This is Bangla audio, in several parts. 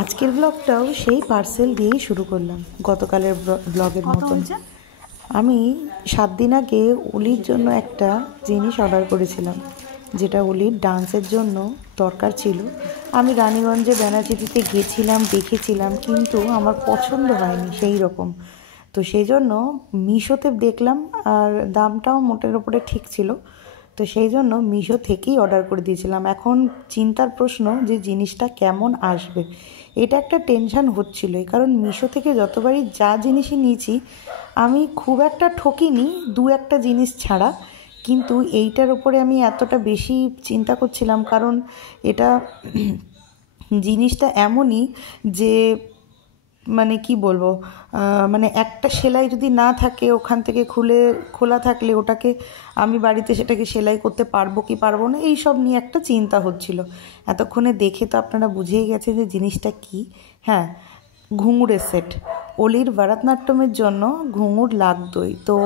আজকের ব্লগটাও সেই পার্সেল দিয়েই শুরু করলাম, গতকালের ব্লগের মতন। আমি 7 দিন আগে অলির জন্য একটা জিনিস অর্ডার করেছিলাম, যেটা অলির ডান্সের জন্য দরকার ছিল। আমি রানীগঞ্জে ব্যানাচিতিতে গেছিলাম, দেখেছিলাম, কিন্তু আমার পছন্দ হয়নি সেই রকম। তো সেই জন্য মিশোতে দেখলাম, আর দামটাও মোটের ওপরে ঠিক ছিল। তো সেই জন্য মিশো থেকেই অর্ডার করে দিয়েছিলাম। এখন চিন্তার প্রশ্ন যে জিনিসটা কেমন আসবে, এটা একটা টেনশান হচ্ছিল। কারণ মিশো থেকে যতবারই যা জিনিসই নিয়েছি আমি খুব একটা ঠকিনি, 2-1টা জিনিস ছাড়া। কিন্তু এইটার উপরে আমি এতটা বেশি চিন্তা করছিলাম, কারণ এটা জিনিসটা এমনই যে মানে কি বলবো, মানে একটা সেলাই যদি না থাকে, ওখান থেকে খোলা থাকলে ওটাকে আমি বাড়িতে সেটাকে সেলাই করতে পারবো কি পারবো না, এই সব নিয়ে একটা চিন্তা হচ্ছিল। এতক্ষণে দেখে তো আপনারা বুঝেই গেছেন যে জিনিসটা কি। হ্যাঁ, ঘুঙুরের সেট। অলির ভরতনাট্যমের জন্য ঘুঙুর লাগতোই। তো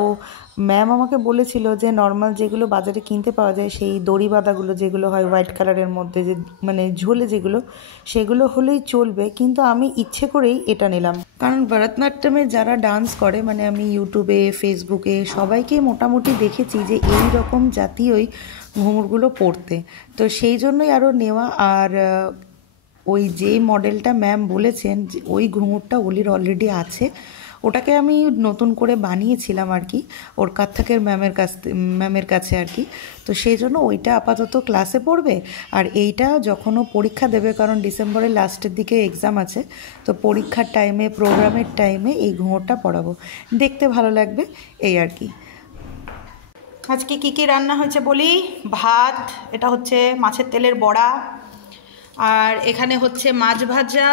ম্যাম আমাকে বলেছিল যে নর্মাল যেগুলো বাজারে কিনতে পাওয়া যায়, সেই দড়ি বাঁধাগুলো যেগুলো হয় হোয়াইট কালারের মধ্যে, যে মানে ঝোলে যেগুলো, সেগুলো হলেই চলবে। কিন্তু আমি ইচ্ছে করেই এটা নিলাম, কারণ ভরতনাট্যমে যারা ডান্স করে, মানে আমি ইউটিউবে, ফেসবুকে সবাইকে মোটামুটি দেখেছি যে এই রকম জাতীয়ই ঘুঙুরগুলো পরতে। তো সেই জন্যই আরও নেওয়া। আর ওই যে মডেলটা ম্যাম বলেছেন, যে ওই ঘুঙুরটা অলির অলরেডি আছে, ওটাকে আমি নতুন করে বানিয়েছিলাম আর কি, ওর কাত্থাকের ম্যামের কাছে আর কি। তো সেই জন্য ওইটা আপাতত ক্লাসে পড়বে, আর এইটা যখন ও পরীক্ষা দেবে, কারণ ডিসেম্বরের লাস্টের দিকে এক্সাম আছে, তো পরীক্ষার টাইমে, প্রোগ্রামের টাইমে এই ঘুঙুরটা পরাবো। দেখতে ভালো লাগবে, এই আর কি। আজকে কী কী রান্না হয়েছে বলি। ভাত, এটা হচ্ছে মাছের তেলের বড়া, আর এখানে হচ্ছে মাছ ভাজা,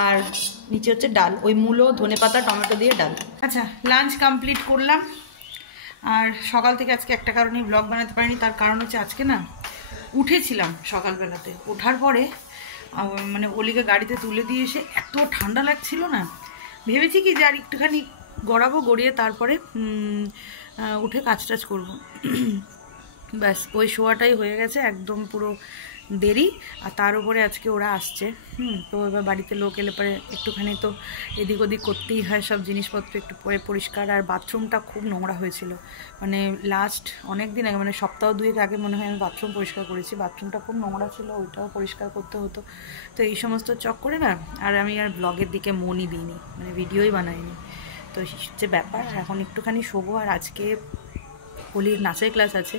আর নিচে হচ্ছে ডাল, ওই মূলো, ধনেপাতা, টমেটো দিয়ে ডাল। আচ্ছা, লাঞ্চ কমপ্লিট করলাম। আর সকাল থেকে আজকে একটা কারণেই ব্লগ বানাতে পারিনি। তার কারণ হচ্ছে আজকে না উঠেছিলাম সকালবেলাতে, ওঠার পরে মানে অলিকে গাড়িতে তুলে দিয়ে এসে এত ঠান্ডা লাগছিল না, ভেবেছি কি যে আর একটুখানি গড়াবো, গড়িয়ে তারপরে উঠে কাজ টাজ করবো। ব্যাস ওই শোয়াটাই হয়ে গেছে, একদম পুরো দেরি। আর তার উপরে আজকে ওরা আসছে, তো এবার বাড়িতে লোক এলে পরে একটুখানি তো এদিক ওদিক করতেই হয়, সব জিনিসপত্র একটু পরে পরিষ্কার। আর বাথরুমটা খুব নোংরা হয়েছিল, মানে লাস্ট অনেক দিন আগে, মানে সপ্তাহ 2 আগে মনে হয় আমি বাথরুম পরিষ্কার করেছি। বাথরুমটা খুব নোংরা ছিল, ওইটাও পরিষ্কার করতে হতো। তো এই সমস্ত চক্করে না আর আমি আর ব্লগের দিকে মনই দিইনি, মানে ভিডিওই বানাইনি। তো হচ্ছে ব্যাপার। এখন একটুখানি শোবো। আর আজকে অলির নাচের ক্লাস আছে।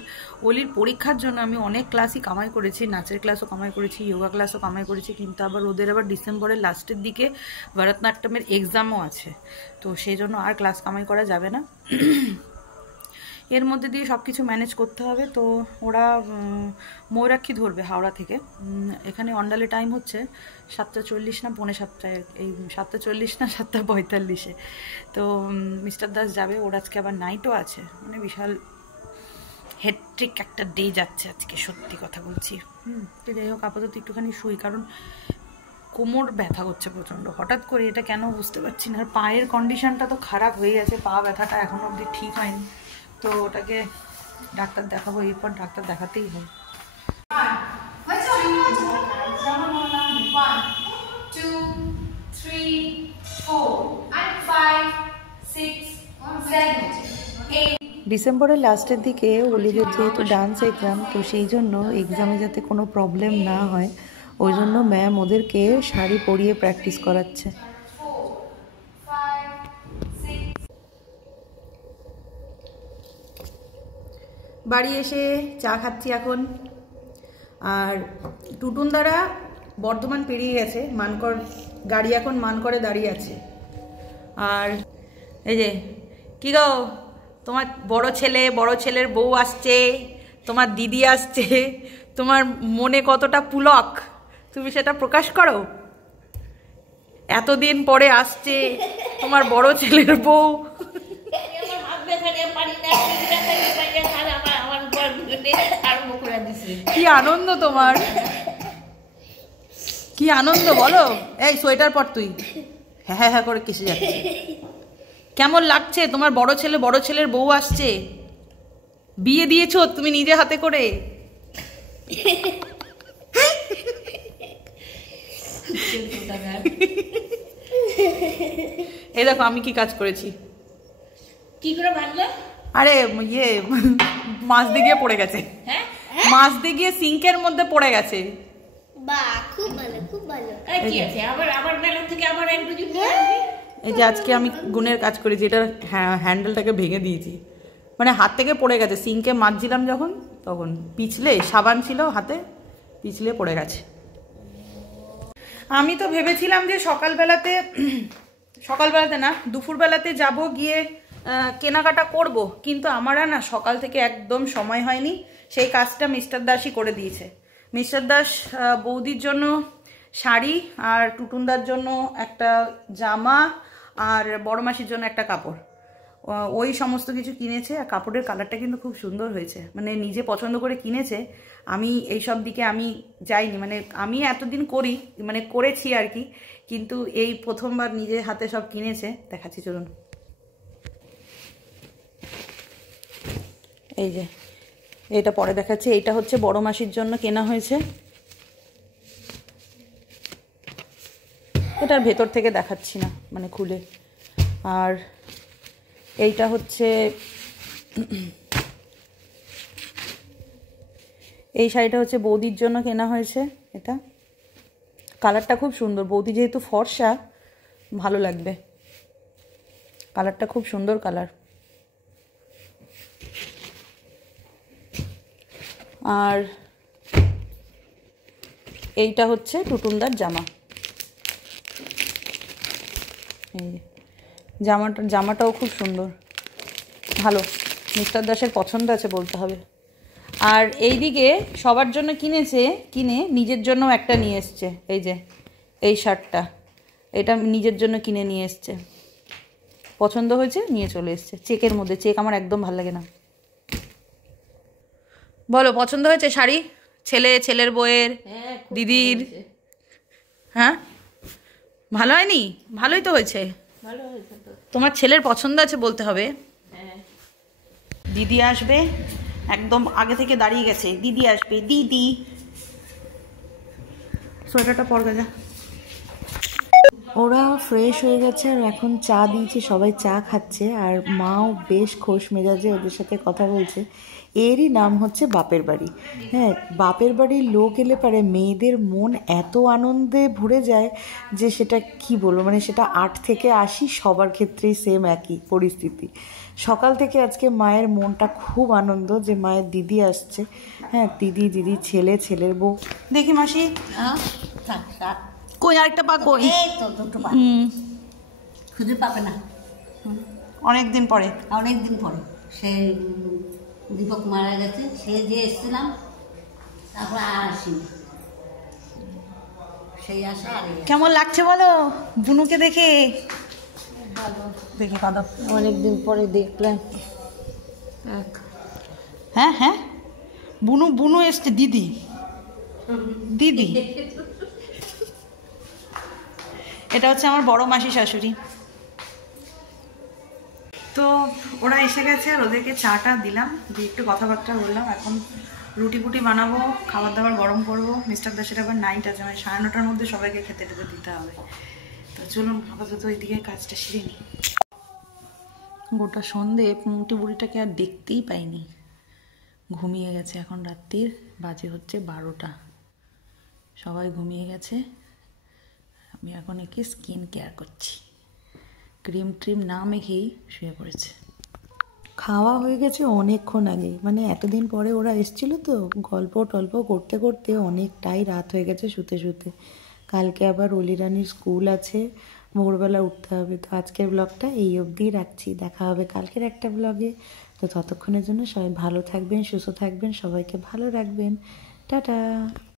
অলির পরীক্ষার জন্য আমি অনেক ক্লাসই কামাই করেছি, নাচের ক্লাসও কামাই করেছি, যোগা ক্লাসও কামাই করেছি, কিন্তু আবার ওদের আবার ডিসেম্বরের লাস্টের দিকে ভরতনাট্যমের এক্সামও আছে। তো সেই জন্য আর ক্লাস কামাই করা যাবে না, এর মধ্যে দিয়ে সব কিছু ম্যানেজ করতে হবে। তো ওরা ময়ূরাক্ষী ধরবে হাওড়া থেকে। এখানে অন্ডালে টাইম হচ্ছে 7:40 না 7:45, এই 7:40 না 7:45। তো মিস্টার দাস যাবে, ওর আজকে আবার নাইটও আছে, মানে বিশাল হেট্রিক একটা ডে যাচ্ছে আজকে, সত্যি কথা বলছি। তো যাই হোক, আপাতত একটুখানি শুই, কারণ কোমর ব্যথা করছে প্রচণ্ড হঠাৎ করে, এটা কেন বুঝতে পারছি না। আর পায়ের কন্ডিশনটা তো খারাপ হয়ে গেছে, পা ব্যথাটা এখনও অবধি ঠিক হয়নি। তো ওটাকে ডাক্তার দেখাবো, এরপর ডাক্তার দেখাতেই হয়। ডিসেম্বরের লাস্টের দিকে অলিদের যেহেতু ডান্স এক্সাম, তো সেই জন্য এক্সামে যাতে কোনো প্রবলেম না হয়, ওই জন্য ম্যাম ওদেরকে শাড়ি পরিয়ে প্র্যাকটিস করাচ্ছে। বাড়ি এসে চা খাচ্ছি এখন। আর টুটুন দ্বারা বর্ধমান পেরিয়ে গেছে, মানকর গাড়ি এখন মানকরে দাঁড়িয়ে আছে। আর এই যে কি গো, তোমার বড় ছেলের বউ আসছে, তোমার দিদি আসছে, তোমার মনে কতটা পুলক, তুমি সেটা প্রকাশ করো। এতদিন পরে আসছে তোমার বড় ছেলের বউ। কি আনন্দ তোমার, কি আনন্দ বলো। এই সোয়েটার পর, তুই হ্যাঁ হ্যাঁ হ্যাঁ করে কেসে যাচ্ছে। কেমন লাগছে, তোমার বড় ছেলের বউ আসছে, বিয়ে দিয়েছো তুমি নিজে হাতে করে। এই দেখো আমি কি কাজ করেছি। কি করে বানলে? আরে ইয়ে মাছ দিয়ে গিয়ে পড়ে গেছে। হ্যাঁ, মাছ দিয়ে গিয়ে সিঙ্কের মধ্যে পড়ে গেছে। বাহ, খুব ভালো, খুব ভালো। কি আছে আবার আবার মেলা থেকে আবার এক দুজন নিয়ে এই যে আজকে আমি গুণের কাজ করেছি, এটা হ্যান্ডেলটাকে ভেঙে দিয়েছি, মানে হাত থেকে পড়ে গেছে। সিঙ্কে মাজছিলাম যখন তখন পিছলে, সাবান ছিল হাতে, পিছলে পড়ে গেছে। আমি তো ভেবেছিলাম যে সকালবেলাতে না দুপুরবেলাতে যাব, গিয়ে কেনাকাটা করব, কিন্তু আমার না সকাল থেকে একদম সময় হয়নি। সেই কাজটা মিস্টার দাসই করে দিয়েছে। মিস্টার দাস বৌদির জন্য শাড়ি আর টুটুনদার জন্য একটা জামা আর বড় মাসির জন্য একটা কাপড়, ওই সমস্ত কিছু কিনেছে। আর কাপড়ের কালারটা কিন্তু খুব সুন্দর হয়েছে, মানে নিজে পছন্দ করে কিনেছে। আমি এই সব দিকে আমি যাইনি, মানে আমি এতদিন করেছি আর কি, কিন্তু এই প্রথমবার নিজে হাতে সব কিনেছে। দেখাচ্ছি চলুন। এই যে এটা পরে দেখাচ্ছি, এইটা হচ্ছে বড় মাসির জন্য কেনা হয়েছে। এটার ভেতর থেকে দেখাচ্ছি না, মানে খুলে। আর এইটা হচ্ছে, এই শাড়িটা হচ্ছে বৌদির জন্য কেনা হয়েছে। এটা কালারটা খুব সুন্দর, বৌদি যেহেতু ফর্সা ভালো লাগবে। কালারটা খুব সুন্দর কালার। আর এইটা হচ্ছে টুটুনদার জামা। এই জামাটাও খুব সুন্দর, ভালো, মিস্টার দাসের পছন্দ আছে বলতে হবে। আর এইদিকে সবার জন্য কিনে নিজের জন্য একটা নিয়ে এসছে। এই যে এই শার্টটা, এটা নিজের জন্য কিনে নিয়ে এসছে, পছন্দ হয়েছে নিয়ে চলে এসছে। চেকের মধ্যে, চেক আমার একদম ভালো লাগে না। বলো, পছন্দ হয়েছে শাড়ি? ছেলের বউয়ের, দিদির? হ্যাঁ, ভালো হয়নি? ভালোই তো হয়েছে। ভালো হয়েছে তো। তোমার ছেলের পছন্দ আছে বলতে হবে। হ্যাঁ, দিদি আসবে, একদম আগে থেকে দাঁড়িয়ে গেছে। দিদি আসবে, দিদি সোয়েটারটা পর গেছে। ওরা ফ্রেশ হয়ে গেছে আর এখন চা দিয়েছে, সবাই চা খাচ্ছে। আর মাও বেশ খোশ মেজাজে ওদের সাথে কথা বলছে। এরই নাম হচ্ছে বাপের বাড়ি। হ্যাঁ, বাপের বাড়ির লোক এলে পারে মেয়েদের মন এত আনন্দে ভরে যায় যে সেটা কি বলবো, মানে সেটা 8 থেকে 80 সবার ক্ষেত্রেই সেম একই পরিস্থিতি। সকাল থেকে আজকে মায়ের মনটা খুব আনন্দ যে মায়ের দিদি আসছে। হ্যাঁ, দিদি, ছেলের বউ। দেখি মাসি, কই আরেকটা পা কই? এই তো দুটো পা খুঁজে পাবে না, অনেকদিন পরে। অনেকদিন পরে। সেই দীপক মারা গেছে, সে যে এসেছিলাম, তারপর আর আসিনি। সেই আশা আর কেমন লাগছে বলো বুনুকে দেখে? দেখে কাঁদো। অনেকদিন পরে দেখলাম। হ্যাঁ, বুনু এসছে। দিদি এটা হচ্ছে আমার বড় মাসি শাশুড়ি। তো ওরা এসে গেছে আর ওদেরকে চাটা দিলাম, দিয়ে একটু কথাবার্তা বললাম। এখন রুটি বানাবো, খাবার দাবার গরম করবো। মিস্টার দাসের আবার নাইট আছে, মানে 9:30টার মধ্যে সবাইকে খেতে দিতে হবে। তো চলুন আপাতত ওইদিকে কাজটা সেরে নিই। গোটা সন্ধে পুঁটি বুড়িটাকে আর দেখতেই পাইনি, ঘুমিয়ে গেছে। এখন রাত্রির বাজে হচ্ছে 12টা, সবাই ঘুমিয়ে গেছে। আমি এখন একে স্কিন কেয়ার করছি, ক্রিম না মেখেই শুয়ে পড়েছে। খাওয়া হয়ে গেছে অনেকক্ষণ আগে, মানে এতদিন পরে ওরা এসেছিলো তো, গল্প টল্প করতে করতে অনেকটাই রাত হয়ে গেছে শুতে। কালকে আবার অলি রানির স্কুল আছে, ভোরবেলা উঠতে হবে। তো আজকের ব্লগটা এই অবধিই রাখছি, দেখা হবে কালকের একটা ব্লগে। তো ততক্ষণের জন্য সবাই ভালো থাকবেন, সুস্থ থাকবেন, সবাইকে ভালো রাখবেন। টাটা।